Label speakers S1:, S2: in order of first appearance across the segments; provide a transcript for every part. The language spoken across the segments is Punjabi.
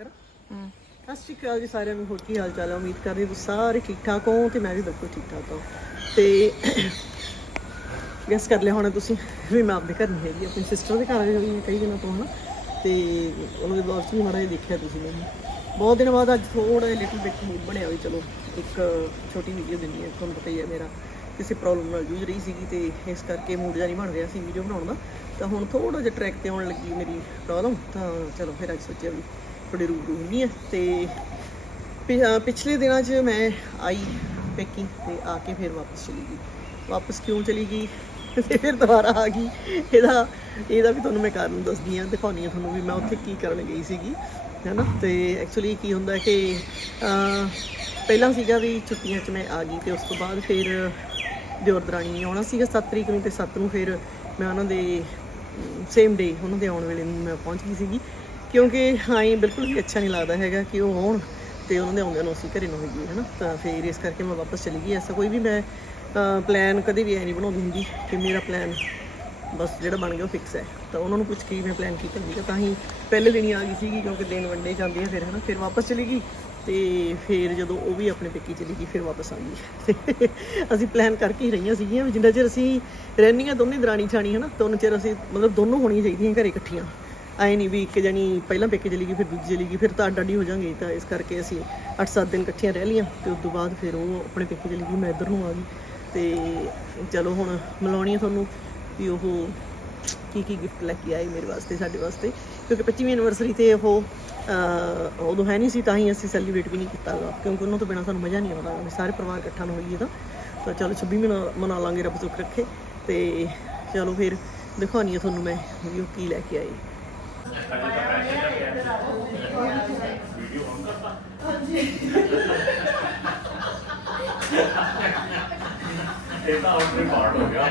S1: ਕਰਾਂ।
S2: ਹੂੰ।
S1: ਸਤਿ ਸ਼੍ਰੀ ਅਕਾਲ ਜੀ ਸਾਰਿਆਂ ਨੂੰ ਹੋਰ ਕੀ ਹਾਲ ਚਾਲ ਹੈ ਉਮੀਦ ਕਰਦੀ ਹਾਂ ਤੁਸੀਂ ਸਾਰੇ ਠੀਕ ਠਾਕ ਹੋ ਤੇ ਮੈਂ ਵੀ ਬਿਲਕੁਲ ਠੀਕ ਠਾਕ ਹਾਂ। ਤੇ ਗੈਸ ਕਰ ਲਿਆ ਹੋਣਾ ਤੁਸੀਂ ਵੀ ਮੈਂ ਆਪਦੇ ਘਰ ਨਹੀਂ ਹੈਗੀ ਆਪਣੀ ਸਿਸਟਰ ਦੇ ਘਰ ਆਈ ਹੋਈ ਹਾਂ ਕਈ ਦਿਨਾਂ ਤੋਂ ਹਨਾ। ਤੇ ਉਹਨਾਂ ਦੇ ਬਲੌਗ 'ਚ ਵੀ ਮਾੜਾ ਜਿਹਾ ਦੇਖਿਆ ਤੁਸੀਂ ਮੈਨੂੰ। ਬਹੁਤ ਦਿਨ ਬਾਅਦ ਅੱਜ ਥੋੜਾ ਜਿਹਾ ਲਿਟਲ ਬਿਟ ਮੂਡ ਬਣਿਆ ਵੀ ਚਲੋ ਇੱਕ ਛੋਟੀ ਵੀਡੀਓ ਦਿੰਦੀ ਹਾਂ ਤੁਹਾਨੂੰ ਪਤਾ ਹੀ ਹੈ ਮੇਰਾ ਕਿਸੇ ਪ੍ਰੋਬਲਮ ਨਾਲ ਜੂਝ ਰਹੀ ਸੀਗੀ ਤੇ ਇਸ ਕਰਕੇ ਮੂਡ ਜਿਹਾ ਨਹੀਂ ਬਣ ਰਿਹਾ ਸੀ ਵੀਡੀਓ ਬਣਾਉਣ ਦਾ। ਤਾਂ ਹੁਣ ਥੋੜਾ ਜਿਹਾ ਟਰੈਕ ਤੇ ਆਉਣ ਲੱਗੀ ਮੇਰੀ ਪ੍ਰੋਬਲਮ ਤਾਂ ਚਲੋ ਫਿਰ ਅੱਜ ਸੋਚਿਆ ਵੀ ਥੋੜੀ ਰੂਬਰੂ ਹੁੰਦੀ ਹੈ ਤੇ ਪਿ- ਪਿਛਲੇ ਦਿਨਾਂ 'ਚ ਮੈਂ ਆਈ ਪੈਕਿੰਗ ਤੇ ਆ ਕੇ ਫਿਰ ਵਾਪਸ ਚਲੀ ਗਈ। ਵਾਪਸ ਕਿਉਂ ਚਲੀ ਗਈ? ਤੇ ਫਿਰ ਦੁਬਾਰਾ ਆ ਗਈ। ਇਹਦਾ ਇਹਦਾ ਵੀ ਤੁਹਾਨੂੰ ਮੈਂ ਕਾਰਨ ਦੱਸਦੀ ਆ ਦਿਖਾਉਣੀ ਆ ਤੁਹਾਨੂੰ ਵੀ ਮੈਂ ਉੱਥੇ ਕੀ ਕਰਨ ਗਈ ਸੀਗੀ, ਹੈਨਾ? ਤੇ ਐਕਚੁਅਲੀ ਕੀ ਹੁੰਦਾ ਕਿ ਪਹਿਲਾਂ ਸੀਗਾ ਵੀ ਛੁੱਟੀਆਂ 'ਚ ਮੈਂ ਆ ਗਈ ਤੇ ਉਸ ਤੋਂ ਬਾਅਦ ਫਿਰ ਦਿਓਰ ਦਰਾਣੀ ਨੇ ਆਉਣਾ ਸੀਗਾ 7 ਤਰੀਕ ਨੂੰ ਤੇ 7 ਨੂੰ ਫਿਰ ਮੈਂ ਉਹਨਾਂ ਦੇ ਸੇਮ ਡੇ ਉਹਨਾਂ ਦੇ ਆਉਣ ਵੇਲੇ ਨੂੰ ਮੈਂ ਪਹੁੰਚ ਗਈ ਸੀਗੀ। ਕਿਉਂਕਿ ਹਾਂ, ਇਹ ਬਿਲਕੁਲ ਵੀ ਅੱਛਾ ਨਹੀਂ ਲੱਗਦਾ ਹੈਗਾ ਕਿ ਉਹ ਹੋਣ ਤੇ ਉਹਨਾਂ ਦੇ ਆਉਂਦਿਆਂ ਨੂੰ ਅਸੀਂ ਘਰੇ ਨਾ ਹੋਈਏ ਹਨਾ? ਤਾਂ ਫਿਰ ਇਸ ਕਰਕੇ ਮੈਂ ਵਾਪਸ ਚਲੀ ਗਈ। ਐਸਾ ਕੋਈ ਵੀ ਮੈਂ ਪਲਾਨ ਕਦੇ ਵੀ ਐ ਨਹੀਂ ਬਣਾਉਂਦੀ ਹੁੰਦੀ ਕਿ ਮੇਰਾ ਪਲਾਨ ਬਸ ਜਿਹੜਾ ਬਣ ਗਿਆ ਉਹ ਫਿਕਸ ਹੈ। ਤਾਂ ਉਹਨਾਂ ਨੂੰ ਪੁੱਛ ਕੇ ਮੈਂ ਪਲਾਨ ਕੀਤਾ ਸੀਗਾ, ਤਾਂ ਹੀ ਪਹਿਲੇ ਦਿਨ ਹੀ ਆ ਗਈ ਸੀਗੀ ਕਿਉਂਕਿ ਦਿਨ ਵੰਡੇ ਜਾਂਦੇ ਆ ਫਿਰ, ਹਨਾ? ਫਿਰ ਵਾਪਸ ਚਲੀ ਗਈ ਤੇ ਫਿਰ ਜਦੋਂ ਉਹ ਵੀ ਆਪਣੇ ਪੇਕੀ ਚਲੀ ਗਈ, ਫਿਰ ਵਾਪਸ ਆ ਗਈ। ਤੇ ਅਸੀਂ ਪਲਾਨ ਕਰਕੇ ਹੀ ਰਹੀਆਂ ਸੀਗੀਆਂ ਵੀ ਜਿੰਨਾ ਚਿਰ ਅਸੀਂ ਰਹਿੰਦੀਆਂ ਦੋਨੇ ਦਰਾਣੀ ਛਾਣੀ ਹਨਾ? ਤਾਂ ਉਹਨਾਂ ਚਿਰ ਅਸੀਂ ਮਤਲਬ ਦੋਨੋਂ ਹੋਣੀਆਂ ਚਾਹੀਦੀਆਂ ਘਰੇ ਇਕੱਠੀਆਂ। ਆਏ ਨਹੀਂ ਵੀ ਇੱਕ ਜਣੀ ਪਹਿਲਾਂ ਪੇਕੇ ਚਲੀ ਗਈ, ਫਿਰ ਦੂਜੀ ਚਲੀ ਗਈ, ਫਿਰ ਤਾਂ ਅੱਡ ਅੱਡੀ ਹੋ ਜਾਾਂਗੇ ਤਾਂ ਇਸ ਕਰਕੇ ਅਸੀਂ 8-7 ਦਿਨ ਇਕੱਠੀਆਂ ਰਹਿ ਲਈਆਂ ਤੇ ਉਸ ਤੋਂ ਬਾਅਦ ਫਿਰ ਉਹ ਆਪਣੇ ਪੇਕੇ ਚਲੀ ਗਈ, ਮੈਂ ਇੱਧਰ ਨੂੰ ਆ ਗਈ। ਤੇ ਚਲੋ ਹੁਣ ਮਿਲਾਉਣੀ ਆ ਤੁਹਾਨੂੰ ਵੀ ਉਹ ਕੀ ਕੀ ਗਿਫਟ ਲੈ ਕੇ ਆਏ ਮੇਰੇ ਵਾਸਤੇ, ਸਾਡੇ ਵਾਸਤੇ। ਕਿਉਂਕਿ 25ਵੀਂ ਐਨੀਵਰਸਰੀ ਤੇ ਉਹ ਉਦੋਂ ਹੈ ਨਹੀਂ ਸੀ, ਤਾਂ ਹੀ ਅਸੀਂ ਸੈਲੀਬ੍ਰੇਟ ਵੀ ਨਹੀਂ ਕੀਤਾ ਗਾ। ਕਿਉਂਕਿ ਉਹਨਾਂ ਤੋਂ ਬਿਨਾ ਸਾਨੂੰ ਮਜ਼ਾ ਨਹੀਂ ਆਉਂਦਾ ਸਾਰੇ ਪਰਿਵਾਰ ਇਕੱਠਾ ਨਾ ਹੋਈਏ ਤਾਂ। ਤਾਂ ਚਲੋ 26 ਮਨਾ ਮਨਾ ਲਾਂਗੇ ਰੱਬ ਸੁੱਖ ਰੱਖੇ। ਤੇ ਚਲੋ ਫਿਰ ਦਿਖਾਉਣੀ ਆ ਤੁਹਾਨੂੰ ਮੈਂ ਵੀ ਉਹ ਕੀ ਲੈ ਕੇ ਆਏ।
S3: ਇਹ ਤਾਂ ਆਊਟ ਰਿਕਾਰਡ ਹੋ ਗਿਆ।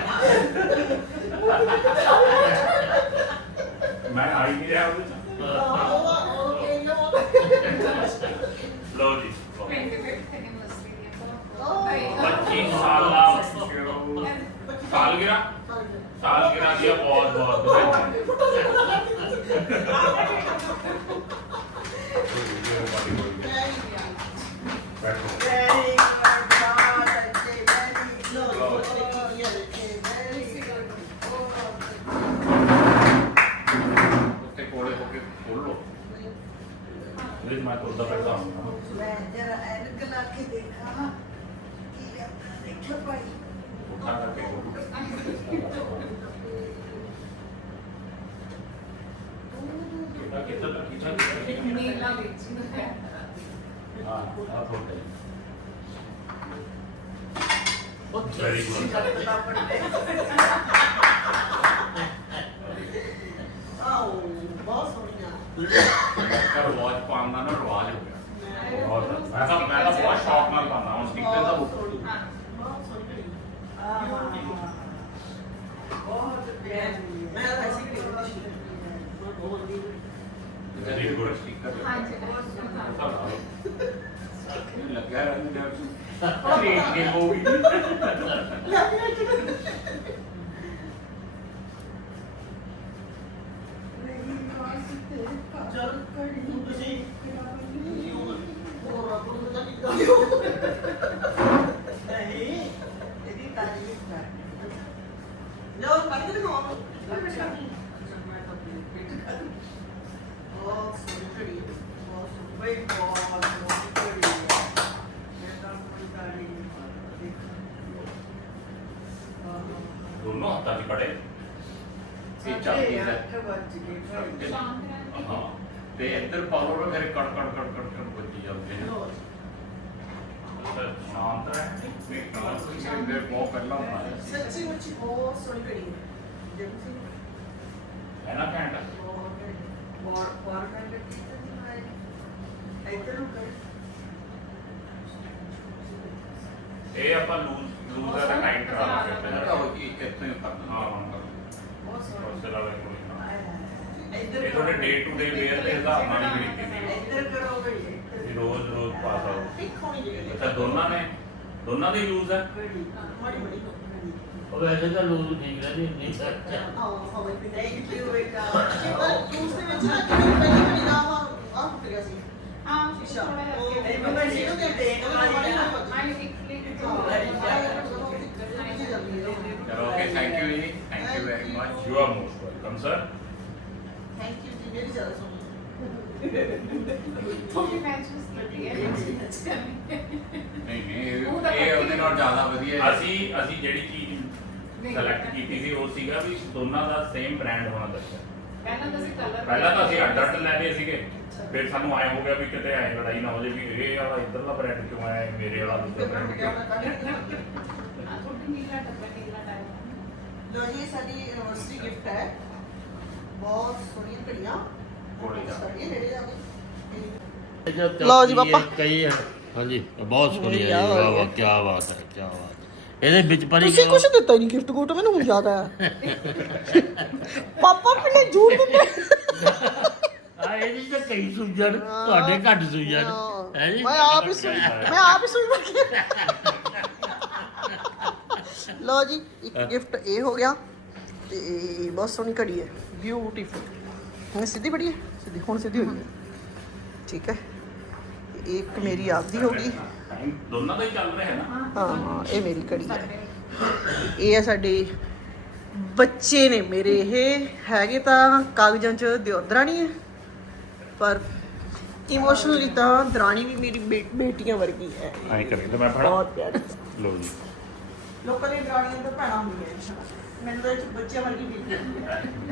S3: ਮੈਂ ਆਈ ਨਹੀਂ ਰਿਹਾ ਉਹਦੇ ਚ ਲਓ ਜੀ 25 ਸਾਲਾ ਸਾਲਗਿਰਾ ਸਾਲਗਿਰਾ ਦੀ ਬਹੁਤ ਬਹੁਤ ਵਧਾਈਆਂ ਬੈਠੋ ਉੱਤੇ ਕੋਲੇ ਹੋ ਕੇ ਖੋਲ ਲਓ ਇਹ ਮੈਂ ਤੋਂ। ਦਾ ਫਿਰਦਾ ਹਾਂ
S4: ਮੈਂ ਜਰਾ ਐਨਕ ਲਾ ਕੇ ਦੇਖਾਂ ਕੀ ਲਿਆਂਦਾ ਦੇਖੋ ਭਾਈ।
S3: ਉੱਠਾ ਕਰਕੇ ਖੋਲ ਕਿਤਾ ਕਿਤਾ ਕਿਤਾ
S5: ਨੀਲਾ ਵਿੱਚ
S3: ਹਾਂ। ਆ ਥੋੜਾ ਵੈਰੀ ਗੁੱਡ
S1: ਆਓ ਬਹੁਤ ਸੋਹਣੀਆਂ
S3: ਕਰ ਵਾਚ ਪਾਉਣ ਦਾ ਨਾ ਰਿਵਾਜ ਹੋ ਗਿਆ ਬਹੁਤ ਮੈਂ ਤਾਂ ਮੈਂ ਤਾਂ ਬਹੁਤ ਸ਼ੌਕ ਨਾਲ ਪਾਉਂਦਾ ਹੁਣ ਸਟicker ਦਾ
S1: ਬਹੁਤ ਸੋਹਣੀ ਬਹੁਤ ਸੋਹਣੀ ਬਹੁਤ ਪਿਆਰੀ ਮੈਂ ਤਾਂ ਐਸੀ ਕਰੀ ਹੁੰਦੀ ਸੀ ਮੈਂ ਬਹੁਤ ਦੀ
S3: ਵੈਰੀ ਗੁੱਡ ਸਟicker
S5: ਹਾਂਜੀ
S3: ਲੱਗਿਆ ਰਹਿੰਦਾ ਟ੍ਰੇਨ ਦੀ ਮੂਵੀ
S1: ਚਲ ਹੁਣ ਤੁਸੀਂ ਤੁਸੀਂ ਉਹ ਹੋਰ ਰੱਬ ਨੂੰ ਪਤਾ ਕੀ ਕਰ ਨਹੀਂ,
S4: ਇਹਦੀ ਤਾਰੀਫ ਕਰ।
S1: ਲਓ ਪੰਜ ਦਿਨ ਹੋ
S4: ਅੱਛਾ
S1: ਬਹੁਤ ਸੋਹਣੀ ਘੜੀ ਬਹੁਤ ਸੋਹਣੀ
S4: ਬਈ ਬਹੁਤ ਸੋਹਣੀ ਕੁੜੀ ਹੈ ਮੈਂ ਤਾਂ ਕੋਈ ਤਾਰੀਫ ਨਹੀਂ
S3: ਦੋਨੋਂ ਹੱਥਾਂ 'ਚ ਕੜੇ ਇਹ
S4: ਚੱਲਦੀ
S3: ਚੱਲਦੀ
S4: ਹੈ।
S3: ਹੈ
S4: ਅੱਠ ਵੱਜ ਗਏ। ਭਾਈ
S3: ਹਾਂ। ਤੇ ਇੱਧਰ ਪਾਲੋ ਨਾ ਫਿਰ ਕੜ ਕੜ ਕੜ ਕੜ ਕੜ ਵੱਜੀ ਜਾਂਦੇ ਨੇ ਤਾਂ ਸ਼ਾਂਤ ਰਹਿ ਨਹੀਂ ਤਾਂ ਕੋਈ ਮੇਰੇ ਬਹੁਤ ਪਹਿਲਾਂ ਬਣਾਇਆ ਸੀ
S1: ਸੱਚੀ ਮੁੱਚੀ ਬਹੁਤ ਸੋਹਣੀ ਘੜੀ ਹੈ। ਜੇ ਤੁਸੀਂ।
S3: ਹੈ ਨਾ ਘੈਂਟ?
S4: ਬਾਰ ਬਾਰ ਕਰ ਲੱਗੀ ਤੇ ਮੈਂ ਇੱਧਰ ਨੂੰ ਕਰ
S3: ਇਹ ਆਪਾਂ ਲੂਜ਼ दूसरा तो
S4: नाइट ट्रैवल
S3: करते हैं। होती कितने
S4: उससे अलावा
S3: कोई
S4: ये
S3: थोड़े डे टू डे वेयर के हिसाब ਨਾਲ ਹੀ ਮਿਲਦੀ ਸੀ रोज
S4: रोज
S3: पास आओ अच्छा। दोनों
S1: ने दोनों ने
S3: यूज़ है और ऐसे का लोग नहीं
S4: रहते
S1: नहीं सकते थैंक
S6: यू बेटा दूसरे में जाके पहले बनी
S1: नाम और और फिर
S4: ऐसे हाँ थोड़ा
S1: ये मैं ज़ीरो दे देगा ਸਰ ਥੈਂਕ ਯੂ ਜੀ ਮੇਰੀ ਜ਼ਿਆਦਾ ਸੁਣੀ
S2: ਥੋੜੀ ਮੈਚਸ ਕਰਦੀ ਹੈ
S3: ਨਹੀਂ ਨਹੀਂ ਇਹ- ਇਹ ਉਹਦੇ ਨਾਲ ਜ਼ਿਆਦਾ ਵਧੀਆ ਹੈ। ਅਸੀਂ ਅਸੀਂ ਜਿਹੜੀ ਚੀਜ਼ ਸਿਲੈਕਟ ਕੀਤੀ ਸੀ ਉਹ ਸੀਗਾ ਵੀ ਦੋਨਾਂ ਦਾ ਸੇਮ ਬ੍ਰਾਂਡ ਹੋਣਾ ਚਾਹੀਦਾ।
S2: ਪਹਿਲਾਂ ਤਾਂ ਅਸੀਂ ਕਲਰ
S3: ਪਹਿਲਾਂ ਤਾਂ ਅਸੀਂ ਅੱਡ ਅੱਡ ਲੈ ਲਏ ਸੀਗੇ। ਫਿਰ ਸਾਨੂੰ ਆਇਆ ਹੋ ਗਿਆ ਵੀ ਕਿਤੇ ਐ ਲੜਾਈ ਨਾ ਹੋ ਜੇ ਵੀ ਇਹ ਵਾਲਾ ਇੱਧਰਲਾ ਬ੍ਰਾਂਡ ਕਿਉਂ ਆਇਆ ਹੈ, ਮੇਰੇ ਵਾਲਾ ਦੂਜਾ ਬ੍ਰਾਂਡ ਕਿਉਂ
S2: ਆਇਆ? ਥੋੜੀ ਨੀਲਾ ਡੱਬਾ ਨੀਲਾ ਟਾਈਪ
S1: ਲੋ ਜੀ ਇਹ ਸਾਡੀ ਐਨਵਰਸਰੀ ਗਿਫਟ ਹੈ। ਬਹੁਤ ਸੋਹਣੀਆਂ ਘੜੀਆਂ
S3: ਕੋਲੇ ਜਾ
S1: ਸਾਡੀਆਂ ਨੇੜੇ ਜਾ ਕੇ
S6: ਇਹ ਜੋ ਚੱਲਦੀ
S1: ਲਓ ਜੀ
S6: ਹੈ,
S1: ਪਾਪਾ।
S6: ਕਈ ਹਾਂਜੀ ਬਹੁਤ ਸੋਹਣੀ ਹੈ ਜੀ,
S1: ਵਧੀਆ,
S6: ਵਾਹ ਵਾਹ
S1: ਵਧੀਆ।
S6: ਕੀ ਬਾਤ ਹੈ ਕੀ ਬਾਤ ਹੈ। ਇਹਦੇ ਵਿੱਚ ਪਰੀ
S1: ਤੁਸੀਂ ਕੁਝ ਦਿੱਤਾ ਹੀ ਨਹੀਂ ਗਿਫਟ ਗੁੱਟ ਮੈਨੂੰ ਹੁਣ ਯਾਦ ਆਇਆ ਪਾਪਾ ਮੈਨੇ ਝੂਠ ਦਿੱਤਾ
S6: ਆ ਇਹਦੀ ਤਾਂ ਕਈ ਸੁਝਣ ਤੁਹਾਡੇ ਘੱਟ ਸੁਝਣ ਹੈ ਜੀ
S1: ਮੈਂ ਆਪ ਹੀ ਸੂਈ ਮੈਂ ਆਪ ਹੀ ਸੂਈ ਬੈਠੀ ਲੋ ਜੀ ਇੱਕ ਗਿਫਟ ਇਹ ਹੋ ਗਿਆ ਤੇ ਬਹੁਤ ਸੋਹਣੀ ਘੜੀ ਹੈ ਬਿਊਟੀਫੁਲ ਹੁਣ ਸਿੱਧੀ ਬੜੀ ਹੈ? ਸਿੱਧੀ ਹੁਣ ਸਿੱਧੀ ਹੋਈ ਹੈ। ਠੀਕ ਹੈ। ਇੱਕ ਮੇਰੀ ਆਪਦੀ ਹੋ ਗਈ।
S3: ਦੋਨਾਂ ਦਾ ਹੀ ਚੱਲ ਰਿਹਾ ਹੈ ਨਾ?
S1: ਹਾਂ ਹਾਂ ਇਹ ਮੇਰੀ ਘੜੀ ਹੈ। ਇਹ ਹੈ ਸਾਡੇ ਬੱਚੇ ਨੇ ਮੇਰੇ। ਇਹ ਹੈਗੇ ਤਾਂ ਕਾਗਜ਼ਾਂ 'ਚ ਦਿਓਦਰਾਣੀ ਹੈ। ਪਰ ਇਮੋਸ਼ਨਲੀ ਤਾਂ ਦਰਾਣੀ ਵੀ ਮੇਰੀ ਬੇਟੀਆਂ ਵਰਗੀ ਹੈ।
S3: ਐਂ ਕਰੇ ਤਾਂ ਮੈਂ ਫੜਾ
S1: ਬਹੁਤ ਪਿਆਰੀ।
S3: ਲਓ ਜੀ।
S1: ਲੋਕਾਂ ਦੀ ਦਰਾਣੀਆਂ ਤਾਂ ਭੈਣਾਂ ਹੁੰਦੀਆਂ ਨੇ। ਮੈਨੂੰ ਤਾਂ ਬੱਚਿਆਂ ਵਰਗੀ ਬੇਟੀ ਹੈ।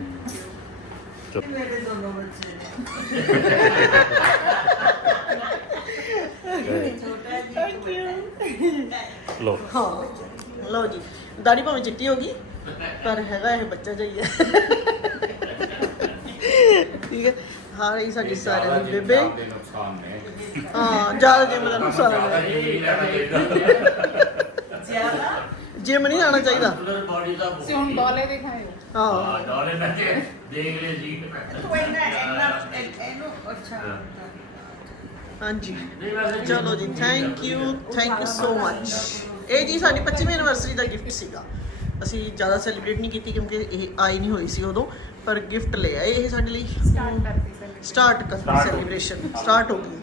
S1: ਹਾਂ ਲਓ ਜੀ। ਦਾੜੀ ਭਾਵੇਂ ਚਿੱਟੀ ਹੋ ਗਈ ਪਰ ਹੈਗਾ ਇਹ ਬੱਚਾ ਜਾਈ ਹੈ ਠੀਕ ਹੈ। ਹਾਂ ਰਹੀ ਸਾਡੀ ਸਾਰਿਆਂ ਦੀ ਬੇਬੇ।
S3: ਦੇ ਨੁਕਸਾਨ ਨੇ।
S1: ਹਾਂ ਜ਼ਿਆਦਾ ਜਿਮ ਦਾ ਨੁਕਸਾਨ ਹੈ। ਜਿਮ ਨਹੀਂ ਆਣਾ ਚਾਹੀਦਾ।
S6: ਬਾਡੀ ਦਾ
S2: ਸੇ ਹੁਣ ਡੋਲੇ ਦਿਖਾਏ।
S1: ਹਾਂ
S6: ਹਾਂ ਡਾਲੇ ਮੈਂ ਤੇ ਦੇਖ ਲੈ ਜੀ
S4: ਇਹਨੂੰ ਅੱਛਾ
S1: ਹਾਂਜੀ।
S6: ਨਹੀਂ ਵੈਸੇ
S1: ਚਲੋ ਜੀ thank you thank you so much ਇਹ ਜੀ ਸਾਡੀ 25ਵੀਂ ਐਨਵਰਸਰੀ ਦਾ ਗਿਫਟ ਸੀਗਾ। ਅਸੀਂ ਜ਼ਿਆਦਾ ਸੈਲੀਬ੍ਰੇਟ ਨਹੀਂ ਕੀਤੀ ਕਿਉਂਕਿ ਇਹ ਆਈ ਨਹੀਂ ਹੋਈ ਸੀ ਉਦੋਂ ਪਰ ਗਿਫਟ ਲੈ ਆਏ। ਇਹ ਸਾਡੇ ਲਈ
S2: ਸਟਾਰਟ ਕਰਤੀ।
S1: ਸੈਲੀਬ੍ਰੇਸ਼ਨ ਸਟਾਰਟ ਹੋ ਗਈ।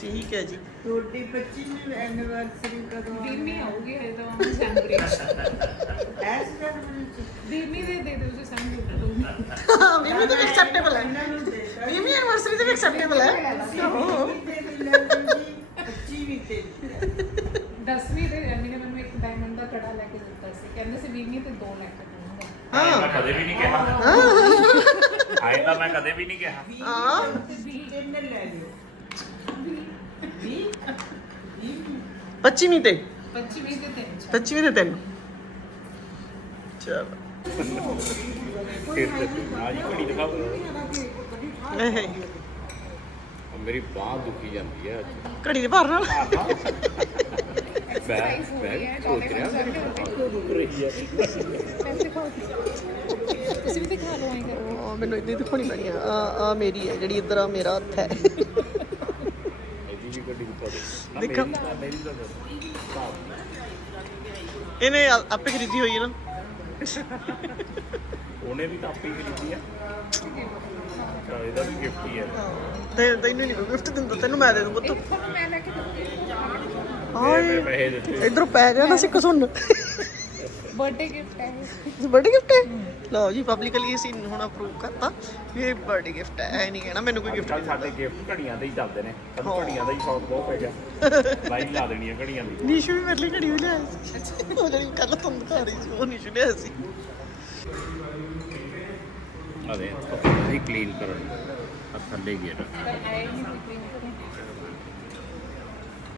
S1: ਠੀਕ ਹੈ ਜੀ।
S4: ਤੁਹਾਡੀ 25ਵੀਂ ਐਨੀਵਰਸਰੀ ਕਦੋਂ
S2: ਦੀਮੀ ਆਉਗੀ ਹੈ ਤਾਂ ਜਨਵਰੀ
S4: ਐਸ ਜਨਵਰੀ ਚ
S2: ਦੀਮੀ ਦੇ ਦੇ ਦਿਓ ਤੁਸੀਂ ਸਾਨੂੰ
S1: ਵੀਮੀ ਤਾਂ ਐਕਸੈਪਟੇਬਲ ਹੈ
S4: ਇਹਨਾਂ ਨੂੰ ਦੇ ਦਿੱਤਾ।
S1: ਵੀਮੀ ਐਨਵਰਸਰੀ ਤਾਂ ਐਕਸੈਪਟੇਬਲ ਹੈ ਆਹੋ।
S4: ਵੀਹ ਦੇ ਵੀ ਲੈ ਲਓ ਜੀ 25 ਵੀ ਤੇ
S2: 10ਵੀਂ ਦੇ ਐਮੀ ਨੇ ਮੈਨੂੰ ਇੱਕ ਡਾਇਮੰਡ ਦਾ ਕੜਾ ਲੈ ਕੇ ਦਿੱਤਾ ਸੀ ਕਹਿੰਦੇ ਸੀ ਵੀਮੀ ਤੇ ਦੋ ਲੈ ਕੇ ਦੂੰਗਾ
S3: ਆਏ ਮੈਂ ਕਦੇ ਵੀ ਨਹੀਂ ਕਿਹਾ ਆਏ ਤਾਂ ਮੈਂ ਕਦੇ ਵੀ ਨਹੀਂ ਕਿਹਾ
S1: ਹਾਂ
S4: ਤਿੰਨ ਲੈ ਲਿਓ
S1: 25ਵੀਂ ਤੇ?
S2: 25ਵੀਂ ਤੇ ਤਿੰਨ
S1: 25ਵੀਂ ਤੇ ਤਿੰਨ। ਚਲ।
S3: ਆਜੀ ਘੜੀ ਦਿਖਾ
S1: ਇਹ
S3: ਮੇਰੀ ਬਾਹ ਦੁਖੀ ਜਾਂਦੀ ਹੈ ਅੱਜ।
S1: ਘੜੀ ਦੇ ਭਾਰ ਨਾਲ।
S2: ਐਕਸਰਸਾਈਜ਼ ਹੋ ਰਹੀ ਹੈ ਡੋਲੇ ਕੰਸਰਟ
S3: ਦੁਖ ਰਹੀ ਹੈ
S2: ਪੈਸੇ ਖਾਓ ਤੁਸੀਂ ਵੀ ਦਿਖਾ ਲਓ ਐਂ ਕਰੋ
S1: ਉਹ ਮੈਨੂੰ ਇਦਾਂ ਦਿਖਾਉਣੀ ਪੈਣੀ ਆ। ਆ ਆ ਮੇਰੀ ਹੈ ਜਿਹੜੀ ਇੱਧਰ ਆ ਮੇਰਾ ਹੱਥ ਹੈ।
S3: ਗੱਡੀ ਦਿਖਾ ਦੇ
S1: ਦੇਖਾਂ।
S3: ਮੇਰੀ ਤਾਂ
S1: ਇਹਨੇ ਆ- ਆਪੇ ਖਰੀਦੀ ਹੋਈ ਹੈ ਨਾ।
S3: ਉਹਨੇ ਵੀ ਤਾਂ ਆਪੇ ਹੀ ਖਰੀਦੀ ਆ। ਤਾਂ ਇਹਦਾ ਵੀ ਗਿਫਟ ਹੀ ਹੈ
S1: ਤੇ ਤੈਨੂੰ ਨਹੀਂ ਗਿਫਟ ਦਿੰਦਾ ਤੈਨੂੰ ਮੈਂ ਦੇ ਦੂੰ ਪੁੱਤ।
S2: ਮੈਂ ਲੈ ਕੇ ਦੂੰਗੀ
S3: ਇਹ
S1: ਹਾਏ।
S3: ਮੈਂ ਪੈਸੇ ਦਿੱਤੇ।
S1: ਇਧਰੋਂ ਪੈ ਗਿਆ ਨਾ ਸਿੱਕ ਸੁਣ।
S2: ਬਰਥਡੇ ਗਿਫਟ ਹੈ ਇਹ।
S1: ਬਰਥਡੇ ਗਿਫਟ ਹੈ? ਲਓ ਜੀ ਪਬਲਿਕਲੀ ਅਸੀਂ ਹੁਣ ਅਪਰੂਵ ਕਰਤਾ ਵੀ ਇਹ ਬਰਥਡੇ ਗਿਫਟ ਹੈ। ਐ ਨਹੀਂ ਕਹਿਣਾ ਮੈਨੂੰ ਕੋਈ ਗਿਫਟ
S3: ਸਾਡੇ ਗਿਫਟ ਘੜੀਆਂ ਦੇ ਹੀ ਚੱਲਦੇ ਨੇ।
S1: ਹਾਂ।
S3: ਘੜੀਆਂ ਦਾ ਹੀ ਸ਼ੌਕ ਬਹੁਤ ਪੈ ਗਿਆ। ਲਾਈਨ ਲਾ ਦੇਣੀ ਹੈ ਘੜੀਆਂ ਦੀ।
S1: ਨੀਸ਼ੂ ਵੀ ਮੇਰੇ ਲਈ ਘੜੀ ਵੀ ਲਿਆਇਆ ਸੀ। ਉਹ ਜਿਹੜੀ ਕੱਲ ਤੁਹਾਨੂੰ ਦਿਖਾ ਰਹੀ ਸੀ ਉਹ ਨੀਸ਼ੂ ਲਿਆਇਆ ਸੀ।
S3: ਅਦੇ ਅਸੀਂ ਕਲੀਨ ਕਰਨ ਆ ਥੱਲੇ ਗਿਆ
S2: ਨਹੀਂ